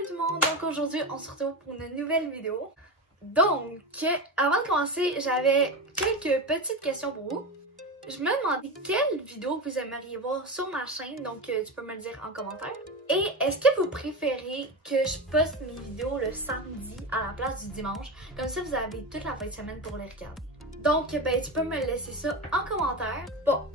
Salut tout le monde! Donc aujourd'hui on se retrouve pour une nouvelle vidéo. Donc, avant de commencer, j'avais quelques petites questions pour vous. Je me demandais quelle vidéo vous aimeriez voir sur ma chaîne, donc tu peux me le dire en commentaire. Et est-ce que vous préférez que je poste mes vidéos le samedi à la place du dimanche? Comme ça vous avez toute la fin de semaine pour les regarder. Donc, ben, tu peux me laisser ça en commentaire. Bon,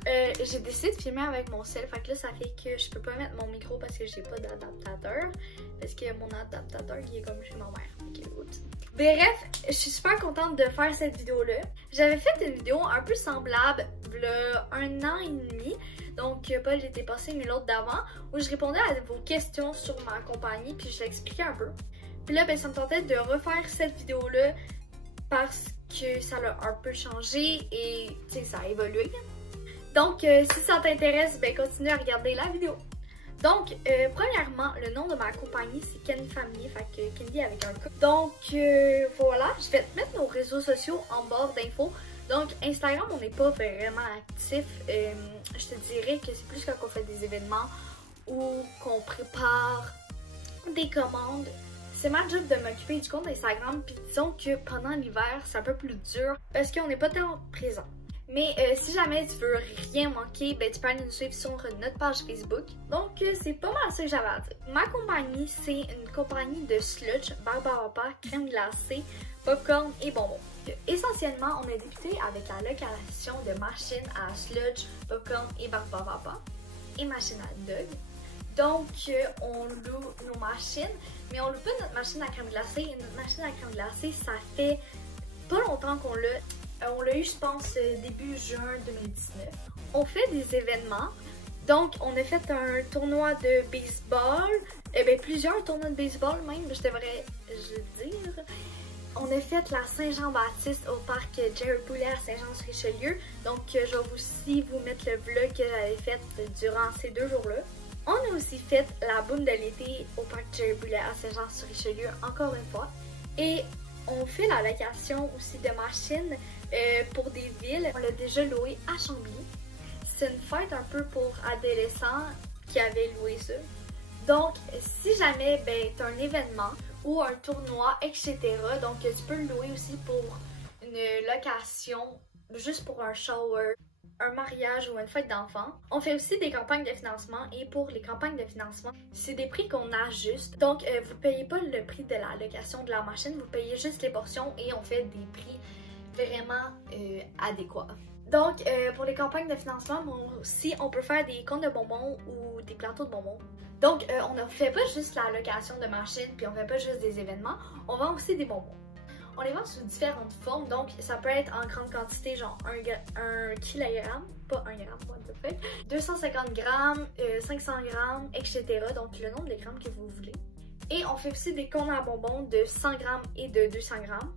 j'ai décidé de filmer avec mon cell, fait que là, ça fait que je peux pas mettre mon micro parce que j'ai pas d'adaptateur. Parce que mon adaptateur, il est comme chez ma mère. Ok, oups. Bref, je suis super contente de faire cette vidéo-là. J'avais fait une vidéo un peu semblable, il un an et demi. Donc, pas l'été passé, mais l'autre d'avant, où je répondais à vos questions sur ma compagnie, puis je l'expliquais un peu. Puis là, ben, ça me tentait de refaire cette vidéo-là parce que ça a un peu changé et ça a évolué. Donc, si ça t'intéresse, ben continue à regarder la vidéo. Donc, premièrement, le nom de ma compagnie, c'est Candy Family, fait que Candy avec un K. Donc, voilà, je vais te mettre nos réseaux sociaux en barre d'infos. Donc, Instagram, on n'est pas vraiment actif. Je te dirais que c'est plus quand on fait des événements ou qu'on prépare des commandes. C'est ma job de m'occuper du compte Instagram, puis disons que pendant l'hiver, c'est un peu plus dur parce qu'on n'est pas tellement présent. Mais si jamais tu veux rien manquer, ben, tu peux aller nous suivre sur notre page Facebook. Donc c'est pas mal ça que j'avais à dire. Ma compagnie, c'est une compagnie de sludge, barbe à papa, crème glacée, popcorn et bonbons. Essentiellement, on a débuté avec la location de machines à sludge, popcorn et barbe à papa et machines à hot dog. Donc, on loue nos machines, mais on loue pas notre machine à crème glacée. Et notre machine à crème glacée, ça fait pas longtemps qu'on l'a. On l'a eu, je pense, début juin 2019. On fait des événements. Donc, on a fait un tournoi de baseball. Ben, plusieurs tournois de baseball même, je devrais dire. On a fait la Saint-Jean-Baptiste au parc Jerry Poulet à Saint-Jean-sur-Richelieu. Donc, je vais aussi vous mettre le vlog que j'avais fait durant ces 2 jours-là. On a aussi fait la boum de l'été au parc Jerry Poulet à Saint-Jean-sur-Richelieu, encore une fois. Et on fait la location aussi de machines pour des villes. On l'a déjà loué à Chambly. C'est une fête un peu pour adolescents qui avaient loué ça. Donc, si jamais ben, tu as un événement ou un tournoi, etc., donc tu peux le louer aussi pour une location, juste pour un shower, un mariage ou une fête d'enfants. On fait aussi des campagnes de financement et pour les campagnes de financement, c'est des prix qu'on ajuste. Donc, vous ne payez pas le prix de la location de la machine, vous payez juste les portions et on fait des prix vraiment adéquats. Donc, pour les campagnes de financement, aussi, on peut faire des comptes de bonbons ou des plateaux de bonbons. Donc, on ne fait pas juste la location de machines puis on ne fait pas juste des événements, on vend aussi des bonbons. On les vend sous différentes formes, donc ça peut être en grande quantité, genre 1 kilogramme, pas 1 gramme, what the fuck, 250 grammes, 500 grammes, etc. Donc le nombre de grammes que vous voulez. Et on fait aussi des cônes à bonbons de 100 grammes et de 200 grammes.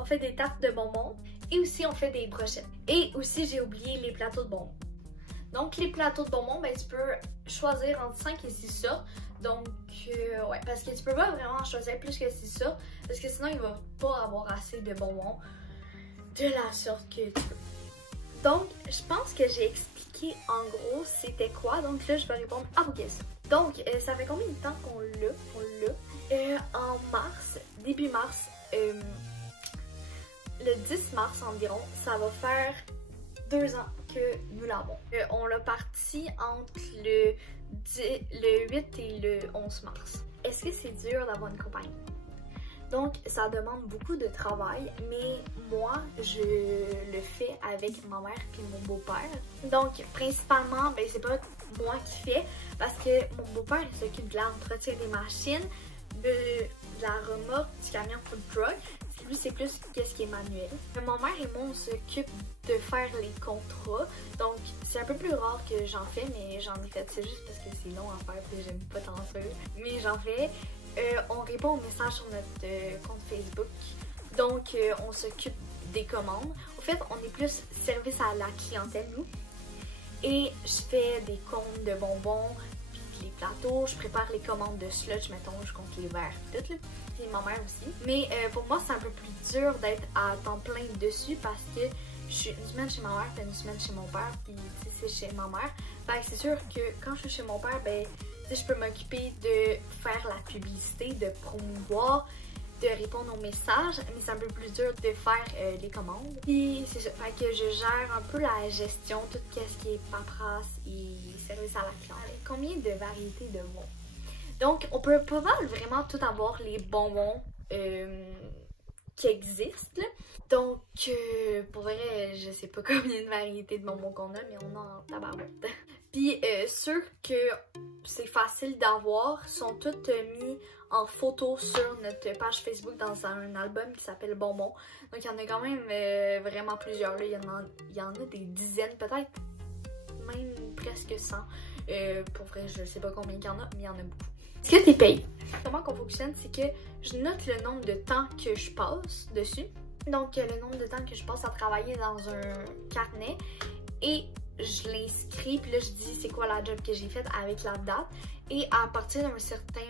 On fait des tartes de bonbons et aussi on fait des brochettes. Et aussi j'ai oublié les plateaux de bonbons. Donc les plateaux de bonbons, ben, tu peux choisir entre 5 et 6 sortes. Donc, ouais, parce que tu peux pas vraiment choisir plus que 6 sortes, parce que sinon il va pas avoir assez de bonbons de la sorte que tu veux. Donc, je pense que j'ai expliqué en gros c'était quoi, donc là je vais répondre à vos questions. Donc, ça fait combien de temps qu'on l'a? En mars, début mars, le 10 mars environ, ça va faire 2 ans que nous l'avons. On l'a parti entre le 8 et le 11 mars. Est-ce que c'est dur d'avoir une compagnie? Donc, ça demande beaucoup de travail, mais moi, je le fais avec ma mère et mon beau-père. Donc, principalement, ben, c'est pas moi qui fais, parce que mon beau-père, il s'occupe de l'entretien des machines, de la remorque, du camion food truck. Lui, c'est plus qu'est-ce qui est manuel. Ma mère et moi, on s'occupe de faire les contrats. Donc, c'est un peu plus rare que j'en fais, mais j'en ai fait. C'est juste parce que c'est long à faire et j'aime pas tant ça. Mais j'en fais. On répond aux messages sur notre compte Facebook. Donc, on s'occupe des commandes. En fait, on est plus service à la clientèle, nous. Et je fais des comptes de bonbons, les plateaux, je prépare les commandes de sludge, mettons, je compte les verres, tout là. Et ma mère aussi. Mais pour moi, c'est un peu plus dur d'être à temps plein dessus parce que je suis une semaine chez ma mère, puis une semaine chez mon père, puis c'est chez ma mère. Fait que c'est sûr que quand je suis chez mon père, ben Je peux m'occuper de faire la publicité, de promouvoir, de répondre aux messages, mais c'est un peu plus dur de faire les commandes. Puis c'est ça, fait que je gère un peu la gestion, tout ce qui est paperasse et service à la clientèle. Combien de variétés de bonbons? Donc on peut pas mal vraiment tout avoir les bonbons qui existent, là. Donc pour vrai, je sais pas combien de variétés de bonbons qu'on a, mais on en a en tabarouette. Puis ceux que c'est facile d'avoir sont tous mis en photo sur notre page Facebook dans un album qui s'appelle Bonbons. Donc il y en a quand même vraiment plusieurs. Là. Il y en a des dizaines, peut-être même presque 100. Pour vrai, je sais pas combien il y en a, mais il y en a beaucoup. Ce que tu payes. Comment qu'on fonctionne, c'est que je note le nombre de temps que je passe dessus. Donc le nombre de temps que je passe à travailler dans un carnet et je l'inscris, puis là je dis c'est quoi la job que j'ai faite avec la date. Et à partir d'un certain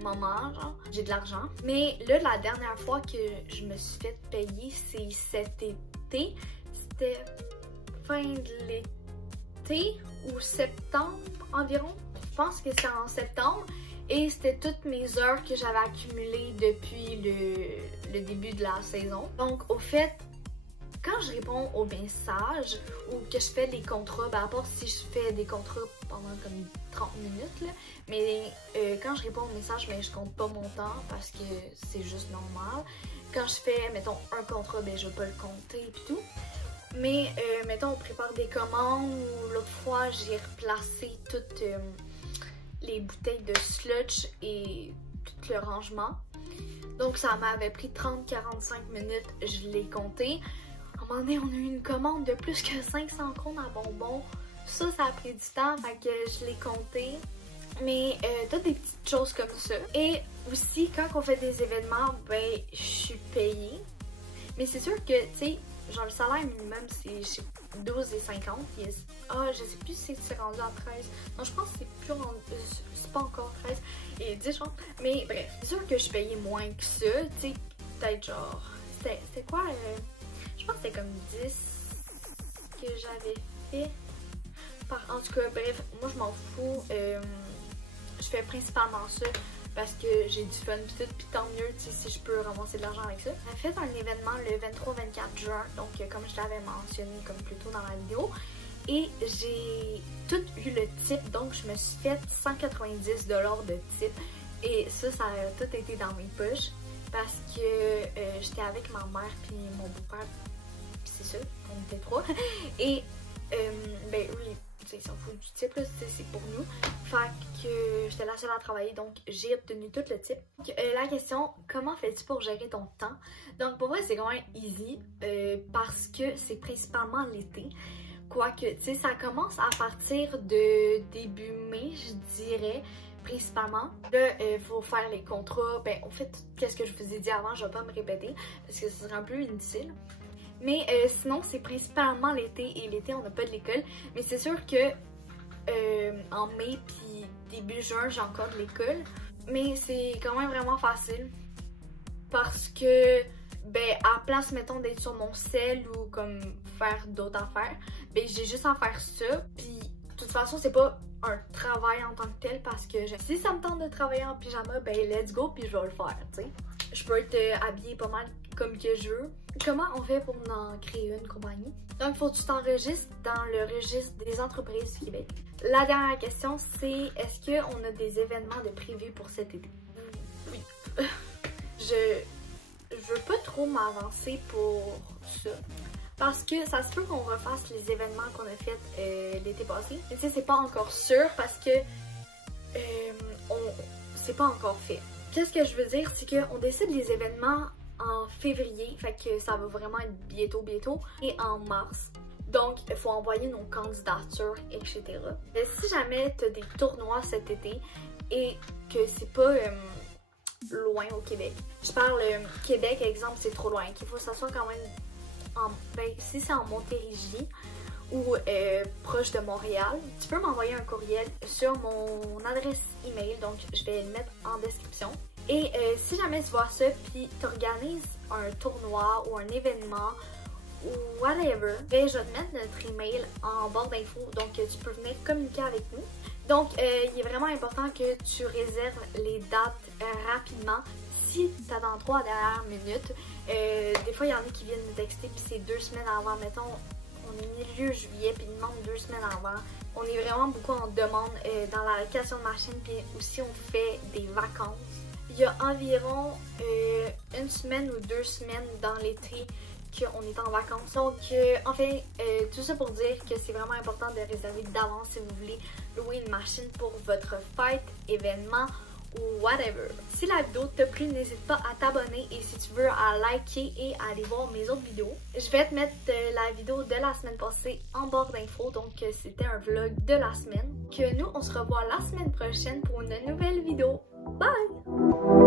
moment, genre, j'ai de l'argent. Mais là, la dernière fois que je me suis fait payer, c'est cet été. C'était fin de l'été ou septembre environ. Je pense que c'était en septembre. Et c'était toutes mes heures que j'avais accumulées depuis le début de la saison. Donc au fait, quand je réponds aux messages ou que je fais les contrats, ben à part si je fais des contrats pendant comme 30 minutes, là, mais quand je réponds aux messages, ben je compte pas mon temps parce que c'est juste normal. Quand je fais, mettons, un contrat, ben je vais pas le compter et tout. Mais mettons, on prépare des commandes ou l'autre fois, j'ai replacé toutes les bouteilles de sludge et tout le rangement. Donc ça m'avait pris 30-45 minutes, je l'ai compté. À un moment donné, on a eu une commande de plus que 500 kr à bonbons. Ça a pris du temps, fait que je l'ai compté. Mais toutes des petites choses comme ça. Et aussi, quand on fait des événements, ben, je suis payée. Mais c'est sûr que, tu sais, genre le salaire minimum, c'est 12,50. Ah, je sais plus si c'est rendu à 13. Non, je pense que c'est plus c'est pas encore 13 et 10, je pense. Mais bref, c'est sûr que je payais moins que ça. Tu sais, peut-être genre. C'était quoi je pense que c'était comme 10 que j'avais fait. En tout cas, bref, moi je m'en fous. Je fais principalement ça parce que j'ai du fun pis tout, pis tant mieux si je peux ramasser de l'argent avec ça. J'ai fait un événement le 23-24 juin, donc comme je l'avais mentionné comme plus tôt dans la vidéo. Et j'ai tout eu le tip, donc je me suis fait 190 $ de tip. Et ça a tout été dans mes poches parce que j'étais avec ma mère puis mon beau-père. C'est ça, on était 3. Et ben oui, ils s'en foutent du type, c'est pour nous. Fait que j'étais la seule à travailler, donc j'ai obtenu tout le type. Donc, la question, comment fais-tu pour gérer ton temps? Donc pour moi c'est quand même easy parce que c'est principalement l'été. Quoique, tu sais, ça commence à partir de début mai, je dirais, principalement. Là, il faut faire les contrats. Ben, en fait, qu'est-ce que je vous ai dit avant, je vais pas me répéter parce que ce serait un peu inutile. Mais sinon, c'est principalement l'été et l'été, on n'a pas de l'école. Mais c'est sûr que en mai puis début juin, j'ai encore de l'école. Mais c'est quand même vraiment facile parce que, ben, à la place, mettons, d'être sur mon cell ou comme faire d'autres affaires, ben, j'ai juste à faire ça. Puis, de toute façon, c'est pas un travail en tant que tel parce que si ça me tente de travailler en pyjama, ben, let's go, puis je vais le faire, tu sais. Je peux être habillée pas mal comme que je veux. Comment on fait pour en créer une compagnie? Donc, faut que tu t'enregistres dans le registre des entreprises du Québec. La dernière question, c'est est-ce qu'on a des événements de prévus pour cet été? Oui. Je veux pas trop m'avancer pour ça. Parce que ça se peut qu'on refasse les événements qu'on a fait l'été passé. Mais tu sais, c'est pas encore sûr parce que c'est pas encore fait. Qu'est-ce que je veux dire, c'est qu'on décide les événements en février, fait que ça va vraiment être bientôt, et en mars. Donc, il faut envoyer nos candidatures, etc. Et si jamais tu as des tournois cet été et que c'est pas loin au Québec, je parle Québec, exemple, c'est trop loin, qu'il faut que ça soit quand même ben, si c'est en Montérégie ou proche de Montréal, tu peux m'envoyer un courriel sur mon adresse email, donc je vais le mettre en description. Et si jamais tu vois ça puis tu organises un tournoi ou un événement ou whatever, ben je vais te mettre notre email en barre d'infos, donc tu peux venir communiquer avec nous. Donc, il est vraiment important que tu réserves les dates rapidement. Si tu attends 3 dernières minutes, des fois il y en a qui viennent me texter puis c'est 2 semaines avant, mettons, on est milieu juillet puis ils demandent 2 semaines avant. On est vraiment beaucoup en demande dans la location de ma chaîne puis aussi on fait des vacances. Il y a environ 1 semaine ou 2 semaines dans l'été qu'on est en vacances. Donc, enfin, tout ça pour dire que c'est vraiment important de réserver d'avance si vous voulez louer une machine pour votre fête, événement ou whatever. Si la vidéo t'a plu, n'hésite pas à t'abonner et si tu veux à liker et à aller voir mes autres vidéos. Je vais te mettre la vidéo de la semaine passée en barre d'infos, donc c'était un vlog de la semaine. Que nous, on se revoit la semaine prochaine pour une nouvelle vidéo. Bye!